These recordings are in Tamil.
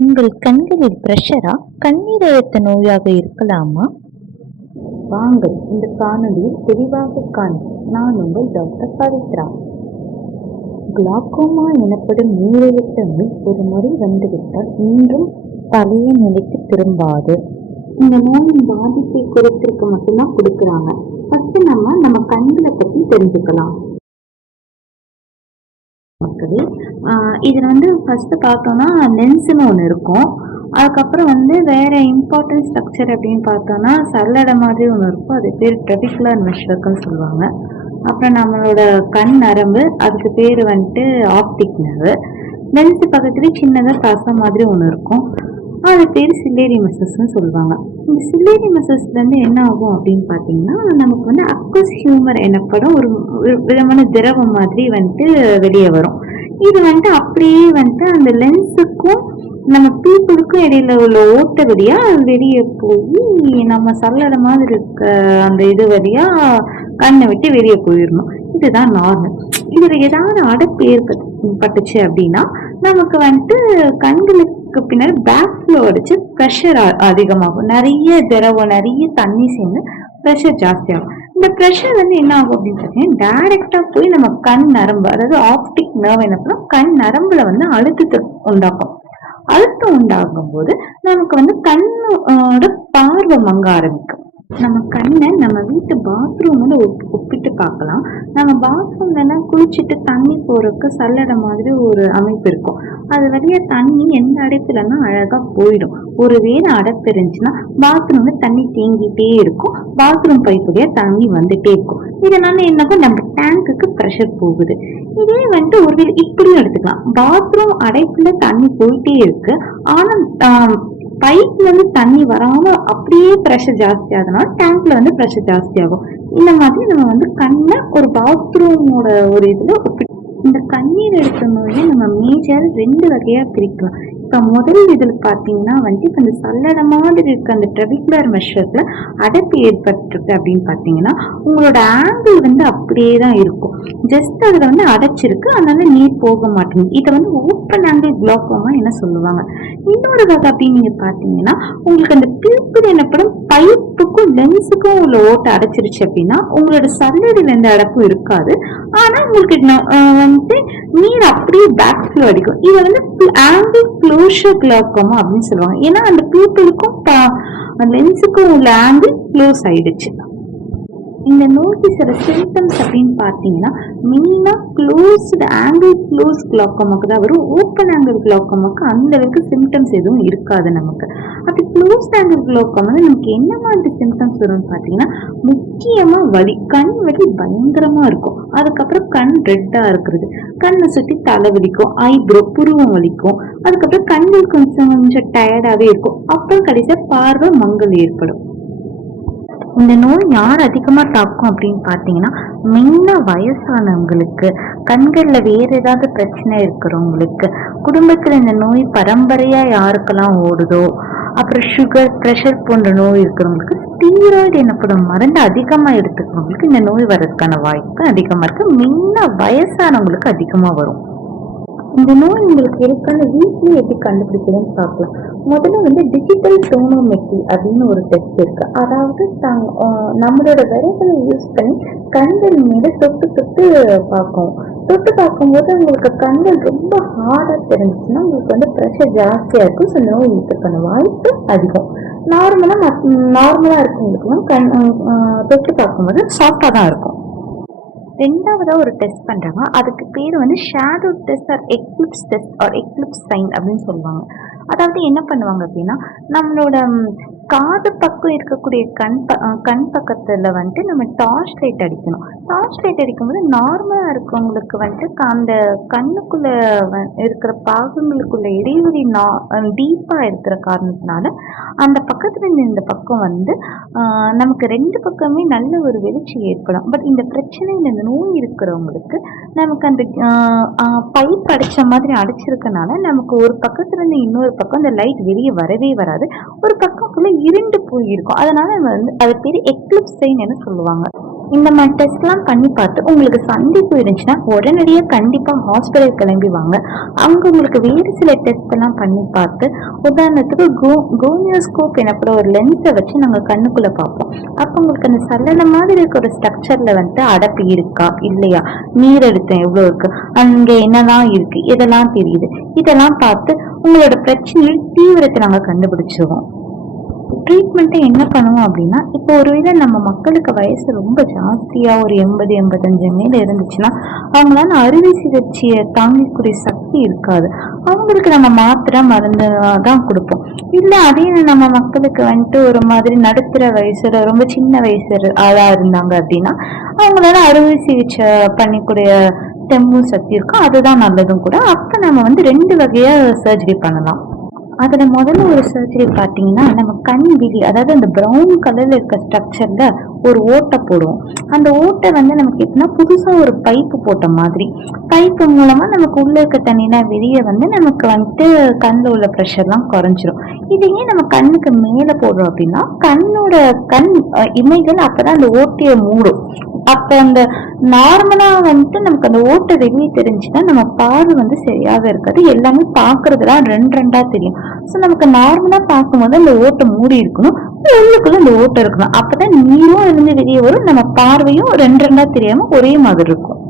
உங்கள் கண்களில் பிரஷரா, கண்ணீர் அழுத்த நோயாக இருக்கலாமா? வாங்கள் இந்த காணொலியில் தெளிவாக காண்போம். நான் உங்கள் டாக்டர் பவித்ரா. குளாக்கோமா எனப்படும் நீரழுத்த நோய் ஒரு முறை வந்துவிட்டால் இன்றும் பழைய நிலைக்கு திரும்பாது. இந்த நோயின் பாதிப்பை குறைத்திருக்க மட்டும்தான் கொடுக்குறாங்க. ஃபர்ஸ்ட் நம்ம கண்களை பத்தி தெரிஞ்சுக்கலாம். மக்களே, இதுல ஃபர்ஸ்ட் பார்த்தோம்னா லென்ஸ்னு ஒன்று இருக்கும். அதுக்கப்புறம் வேற இம்பார்ட்டன்ட் ஸ்ட்ரக்சர் அப்படின்னு பார்த்தோம்னா சல்லடை மாதிரி ஒன்று இருக்கும். அது பேர் ட்ரெபிகுலர் மெஷர்க்குன்னு சொல்லுவாங்க. அப்புறம் நம்மளோட கண் நரம்பு, அதுக்கு பேர் ஆப்டிக் நர்வு. லென்ஸ் பக்கத்துலேயே சின்னதாக தசை மாதிரி ஒன்று இருக்கும். அது பேர் சில்லேரி மசில்ஸ்ன்னு சொல்லுவாங்க. இந்த சில்லேரி மசில்ஸ்லேருந்து என்ன ஆகும் அப்படின்னு பார்த்தீங்கன்னா, நமக்கு அக்வஸ் ஹியூமர் எனப்படும் ஒரு விதமான திரவம் மாதிரி வெளியே வரும். இது அப்படியே அந்த லென்ஸுக்கும் நம்ம பீப்புளுக்கும் இடையில உள்ள ஓட்ட வழியா வெளியே போய் நம்ம சல்லடை மாதிரி இருக்க அந்த இது வழியா கண்ணை விட்டு வெளியே போயிடணும். இதுதான் நார்மல். இதுல ஏதாவது அடைப்பு ஏற்பட்டுச்சு அப்படின்னா நமக்கு கண்களுக்கு பின்னாடி பேக் ஃப்ளோ அடிச்சு ப்ரெஷர் அதிகமாகும். நிறைய திரவம், நிறைய தண்ணி சேர்ந்து ப்ரெஷர் ஜாஸ்தியாகும். இந்த ப்ரெஷர் என்ன ஆகும் அப்படின்னு பார்த்தீங்கன்னா, டைரக்டா போய் நம்ம கண் நரம்பு, அதாவது ஆப்டிக் நர்வ் என்ன கண் நரம்புல அழுத்தத்தை உண்டாக்கும். அழுத்தம் உண்டாகும் போது நமக்கு கண்ணோட பார்வை மங்க ஆரம்பிக்கும். நம்ம கண்ணை நம்ம வீட்டு பாத்ரூமோட ஒப்பிட்டு பார்க்கலாம். நம்ம பாத்ரூம்ல குளிச்சுட்டு தண்ணி போறதுக்கு சல்லடை மாதிரி ஒரு அமைப்பு இருக்கும். அது வழியா தண்ணி எந்த அடைப்புலன்னா அழகா போயிடும். ஒருவேளை அடைப்பு இருந்துச்சுன்னா பாத்ரூம்ல தண்ணி தேங்கிட்டே இருக்கும். பாத்ரூம் பைப் வழியா தண்ணி வந்துட்டே இருக்கும். இதனால என்னக்கும் நம்ம டேங்குக்கு ப்ரெஷர் போகுது. இதே ஒருவேளை இப்படியும் எடுத்துக்கலாம். பாத்ரூம் அடைப்புல தண்ணி போயிட்டே இருக்கு, ஆனா பைப்ல தண்ணி வராம அப்படியே ப்ரெஷர் ஜாஸ்தி ஆகுதுனால டேங்க்ல ப்ரெஷர் ஜாஸ்தி ஆகும். இந்த மாதிரி நம்ம கண்ணை ஒரு பாத்ரூமோட ஒரு இதுல இந்த கண்ணீர் அழுத்த நோயை நம்ம மேஜர் 2 வகையா பிரிக்கலாம். இப்ப முதல் இதுல பாத்தீங்கன்னா இப்ப இந்த சல்லடை மாதிரி இருக்க அந்த ட்ரெபிகுலர் மெஷர்ல அடைப்பு ஏற்பட்டிருக்கு அப்படின்னு பாத்தீங்கன்னா, உங்களோட ஆங்கிள் அப்படியே தான் இருக்கும். ஜஸ்ட் அதுல அடைச்சிருக்கு, அதனால நீர் போக மாட்டேங்குது. இதை ஓப்பன் ஆங்கிள் குளாக்கோமா என்ன சொல்லுவாங்க. இன்னொரு வகை அப்படின்னு நீங்க பாத்தீங்கன்னா, உங்களுக்கு அந்த பியூப்பிள் எனப்படும் பைப்புக்கும் லென்ஸுக்கும் உள்ள ஓட்டை அடைச்சிருச்சு அப்படின்னா உங்களோட சல்லடையில எந்த அடைப்பும் இருக்காது. ஆனா உங்களுக்கு நீர் அப்படியே பேக் ஃப்ளோ அடிக்கும். இதை ஆங்கிள் க்ளோஷர் குளாக்கோமா அப்படின்னு சொல்லுவாங்க. ஏன்னா அந்த பியூப்பிளுக்கும் லென்ஸுக்கும் உள்ள ஆங்கிள் க்ளோஸ் ஆயிடுச்சு. இந்த நோய்க்கு சில சிம்டம்ஸ் அப்படின்னு பார்த்தீங்கன்னா, மெயினா க்ளோஸ்டு ஆங்கிள் க்ளோஸ் குளாக்கோமாக்கு தான் வரும். ஓப்பன் ஆங்கிள் குளாக்கோமாக்கு அந்த அளவுக்கு சிம்டம்ஸ் எதுவும் இருக்காது நமக்கு. அப்படி க்ளோஸ்ட் ஆங்கிள் குளாக்கோமா நமக்கு என்ன மாதிரி சிம்டம்ஸ் வரும்னு பார்த்தீங்கன்னா, முக்கியமா வலி, கண் வலி பயங்கரமா இருக்கும். அதுக்கப்புறம் கண் ரெட்டா இருக்கிறது, கண்ணை சுற்றி தலை வலிக்கும், ஐப்ரோ புருவம் வலிக்கும், அதுக்கப்புறம் கண்கள் கொஞ்சம் டயர்டாவே இருக்கும். அப்புறம் கடைசியா பார்வை மங்கல் ஏற்படும். இந்த நோய் யார் அதிகமா தாக்கும் அப்படின்னு பாத்தீங்கன்னா, மெயினா வயசானவங்களுக்கு, கண்கள்ல வேற ஏதாவது பிரச்சனை இருக்கிறவங்களுக்கு, குடும்பத்துல இந்த நோய் பரம்பரையா யாருக்கெல்லாம் ஓடுதோ, அப்புறம் சுகர், பிரஷர் போன்ற நோய் இருக்கிறவங்களுக்கு, ஸ்டீராய்டு எனப்படும் மருந்து அதிகமா எடுத்துக்கிறவங்களுக்கு இந்த நோய் வர்றதுக்கான வாய்ப்பு அதிகமா இருக்கு. மெயினா வயசானவங்களுக்கு அதிகமா வரும். இந்த நோய் உங்களுக்கு இருக்கான வீட்லயே எப்படி கண்டுபிடிக்கிறதுன்னு பார்க்கலாம். முதல்ல டிஜிட்டல் டோனோமெட்ரி அப்படின்னு ஒரு டெஸ்ட் இருக்கு. அதாவது நம்மளோட விரல்களை யூஸ் பண்ணி கண்கள் மேல தொட்டு பார்க்கும். தொட்டு பார்க்கும்போது உங்களுக்கு கண்கள் ரொம்ப ஹார்டா தெரிஞ்சுச்சுன்னா உங்களுக்கு ப்ரெஷர் ஜாஸ்தியா இருக்கும். ஸோ நோய் இருக்கிறதுக்கான வாய்ப்பு அதிகம். நார்மலா இருக்கவங்களுக்கு தொட்டு பார்க்கும்போது சாஃப்டா தான் இருக்கும். ரெண்டாவதா ஒரு டெஸ்ட் பண்றாங்க. அதுக்கு பேர் shadow test or eclipse test or eclipse sign அப்படின்னு சொல்லுவாங்க. அதாவது என்ன பண்ணுவாங்க அப்படின்னா, நம்மளோட காது பக்கம் இருக்கக்கூடிய கண் பக்கத்துல நம்ம டார்ச் லைட் அடிக்கணும். டார்ச் லைட் அடிக்கும்போது நார்மலா இருக்கவங்களுக்கு அந்த கண்ணுக்குள்ள இருக்கிற பாகங்களுக்குள்ள இடைவெளி டீப்பா இருக்கிற காரணத்தினால அந்த பக்கத்துல இருந்து இந்த பக்கம் நமக்கு 2 பக்கமே நல்ல ஒரு வெளிச்சம் ஏற்படும். பட் இந்த பிரச்சனை, இந்த நோய் இருக்கிறவங்களுக்கு நமக்கு அந்த பைப் அடிச்ச மாதிரி அடைச்சிருக்கனால நமக்கு ஒரு பக்கத்துல இருந்து இன்னொரு பக்கம் அந்த லைட் வெளியே வரவே வராது. ஒரு பக்கம் ஃபுல்லா இருண்டு போயிருக்கும். அதனால அது பேரு எக்லிப்ஸ் சைன் சொல்லுவாங்க. இந்த மாதிரி டெஸ்ட்லாம் பண்ணி பார்த்து உங்களுக்கு சந்திப்பு இருந்துச்சுன்னா உடனடியாக கண்டிப்பாக ஹாஸ்பிட்டல் கிளம்பி வாங்க. அவங்க உங்களுக்கு வேறு சில டெஸ்ட் எல்லாம் பண்ணி பார்த்து, உதாரணத்துக்கு கோனியோஸ்கோப் எனப்பட ஒரு லென்ஸை வச்சு நாங்கள் கண்ணுக்குள்ளே பார்ப்போம். அப்போ உங்களுக்கு அந்த சல்லடை மாதிரி இருக்க ஒரு ஸ்ட்ரக்சரில் வந்துட்டு அடப்பு இருக்கா இல்லையா, நீரழுத்தம் எவ்வளோ இருக்கு, அங்கே என்னெல்லாம் இருக்கு, இதெல்லாம் தெரியுது. இதெல்லாம் பார்த்து உங்களோட பிரச்சனையில் தீவிரத்தை நாங்கள் கண்டுபிடிச்சிருவோம். ட்ரீட்மெண்ட்டை என்ன பண்ணுவோம் அப்படின்னா, இப்போ ஒருவேளை நம்ம மக்களுக்கு வயசு ரொம்ப ஜாஸ்தியாக ஒரு 80-85 மேலே இருந்துச்சுன்னா அவங்களால அறுவை சிகிச்சையை தாங்கக்கூடிய சக்தி இருக்காது. அவங்களுக்கு நம்ம மாத்திரை மருந்து தான் கொடுப்போம். இல்லை அதே நம்ம மக்களுக்கு வந்துட்டு ஒரு மாதிரி நடுத்தர வயசுல ரொம்ப சின்ன வயசு ஆளாக இருந்தாங்க அப்படின்னா அவங்களால அறுவை சிகிச்சை பண்ணிக்கூடிய தெம்பும் சக்தி இருக்கும். அதுதான் நல்லதும் கூட. அப்போ நம்ம வந்து 2 வகையாக சர்ஜரி பண்ணலாம். அதுல முதல்ல ஒரு சர்ஜரி பார்த்தீங்கன்னா, நம்ம கண் விழி, அதாவது அந்த ப்ரௌன் கலர்ல இருக்க ஸ்ட்ரக்சர்ல ஒரு ஓட்டை போடுவோம். அந்த ஓட்டை வந்து நமக்கு எப்படின்னா புதுசா ஒரு பைப்பு போட்ட மாதிரி. பைப்பு மூலமா நமக்கு உள்ள இருக்க தண்ணிலாம் வெளியே வந்து நமக்கு வந்துட்டு கண்ணில் உள்ள ப்ரெஷர்லாம் குறைஞ்சிரும். இதையே நம்ம கண்ணுக்கு மேலே போடுறோம் அப்படின்னா கண் இமைகள் அப்பதான் அந்த ஓட்டையை மூடும். அப்ப அந்த நார்மலா வந்துட்டு நமக்கு அந்த ஓட்டை வெளியே தெரிஞ்சுன்னா நம்ம பார்வை வந்து சரியாக இருக்காது. எல்லாமே பாக்குறதுலாம் 2 தெரியும். ஸோ நமக்கு நார்மலா பார்க்கும்போது அந்த ஓட்டை மூடி இருக்கணும், உள்ளுக்குள்ள அந்த ஓட்டை இருக்கணும். அப்பதான் நீரும் இருந்து வெளியே வரும், நம்ம பார்வையும் 2 தெரியாம ஒரே மாதிரி இருக்கும்.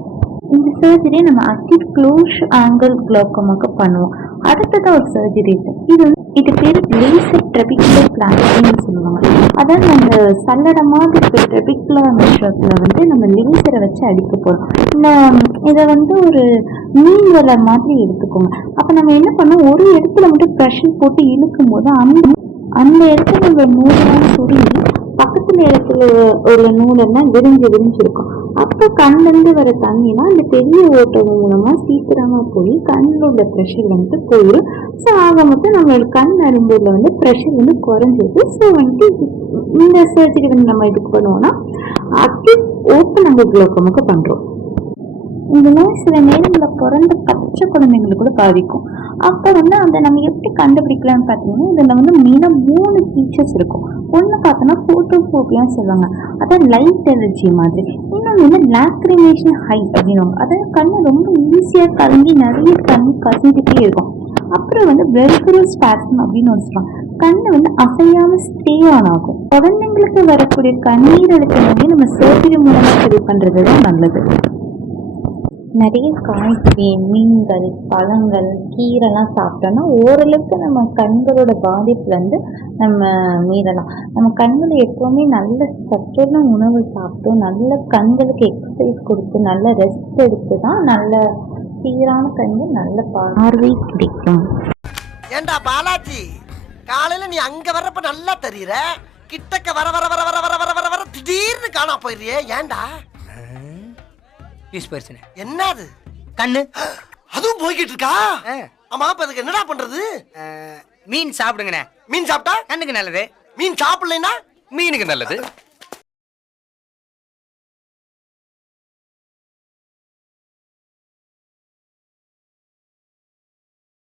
இந்த சர்ஜரியை நம்ம அக்யூட் க்ளோஸ் ஆங்கிள் குளோக்கோமாக்கு பண்ணுவோம். அடுத்ததான் ஒரு சர்ஜரி இருக்கு. இது பேர் லேசர் ட்ரெபிகுலர் பிளாஸ்டின்னு சொல்லுவாங்க. அதாவது நம்ம சல்லடை மாதிரி ட்ரெபிகுலர் மெஷர்ஸ்ல வந்து நம்ம லேசரை வச்சு அடிக்க போறோம். இதை வந்து ஒரு மீன் வலை மாதிரி எடுத்துக்கோங்க. அப்ப நம்ம என்ன பண்ணோம், ஒரு இடத்துல மட்டும் ப்ரெஷர் போட்டு இழுக்கும் போது அந்த இடத்துல உள்ள நூலெல்லாம் சுருங்கி பக்கத்துல இடத்துல உள்ள நூலெல்லாம் விரிஞ்சிருக்கும். அப்போ கண்ணிலிருந்து வர தண்ணினா அந்த பெரிய ஓட்டம் மூலமா சீக்கிரமா போய் கண்ணில் உள்ள ப்ரெஷர் வந்துட்டு போயிடும். ஸோ ஆக மொத்தம் நம்மளோட கண் நரம்புல வந்து ப்ரெஷர் வந்து குறைஞ்சிருக்கு. ஸோ வந்துட்டு இந்த சர்ஜரி வந்து நம்ம இதுக்கு பண்ணுவோம்னா அக்யூட் ஓப்பன் ஆங்கிள் குளோக்கோமாக்கு பண்றோம். இந்த நோய் சில நேரங்களில் பிறந்த பச்சை குழந்தைங்களுக்கு கூட பாதிக்கும். அப்போ வந்து அதை நம்ம எப்படி கண்டுபிடிக்கலாம்னு பார்த்தீங்கன்னா, இதில் வந்து மெயினாக 3 ஃபீச்சர்ஸ் இருக்கும். ஒன்று பார்த்தோன்னா ஃபோட்டோஃபோபியான்னு சொல்லுவாங்க, அதாவது லைட் அலர்ஜி மாதிரி. இன்னொன்று வந்து லாக்ரிமேஷன் ஹை அப்படின்வாங்க, அதாவது கண்ணு ரொம்ப ஈஸியாக கலங்கி நிறைய கண் கசிஞ்சிட்டே இருக்கும். அப்புறம் வந்து பெல்குரோ ஸ்பாஸ்ம் அப்படின்னு ஒரு சொல்லுவாங்க, கண்ணு வந்து அசையாம ஸ்டே ஆன் ஆகும். குழந்தைங்களுக்கு வரக்கூடிய கண்ணீர் அழுத்தம் வந்து நம்ம சர்ஜரி மூலமாக சரி பண்ணுறது தான் நல்லது. நிறைய காய்கறி, மீன்கள், பழங்கள், கீரைலாம் சாப்பிட்டோம்னா ஓரளவுக்கு நம்ம கண்களோட பாதிப்புலேருந்து நம்ம மீறலாம். நம்ம கண்களை எப்போவுமே நல்ல சத்துள்ள உணவு சாப்பிட்டு நல்ல கண்களுக்கு எக்ஸசைஸ் கொடுத்து நல்ல ரெஸ்ட் எடுத்து தான் நல்ல சீரான கண்கள் நல்ல பார்வை கிடைக்கும். ஏண்டா பாலாஜி, காலையில நீ அங்க வர்றப்ப நல்லா தெரியுற, கிட்டக்க வர வர வர வர வர வர வர வர திடீர்னு காணா போயிடுறியே, ஏண்டா? என்னது கண்ணு அதுவும் போய்கிட்டு இருக்கா? ஆமா, அப்ப அதுக்கு என்னடா பண்றது? மீன் சாப்பிடுங்கண்ணே. மீன் சாப்பிட்டா கண்ணுக்கு நல்லது. மீன் சாப்பிடலைன்னா மீனுக்கு நல்லது.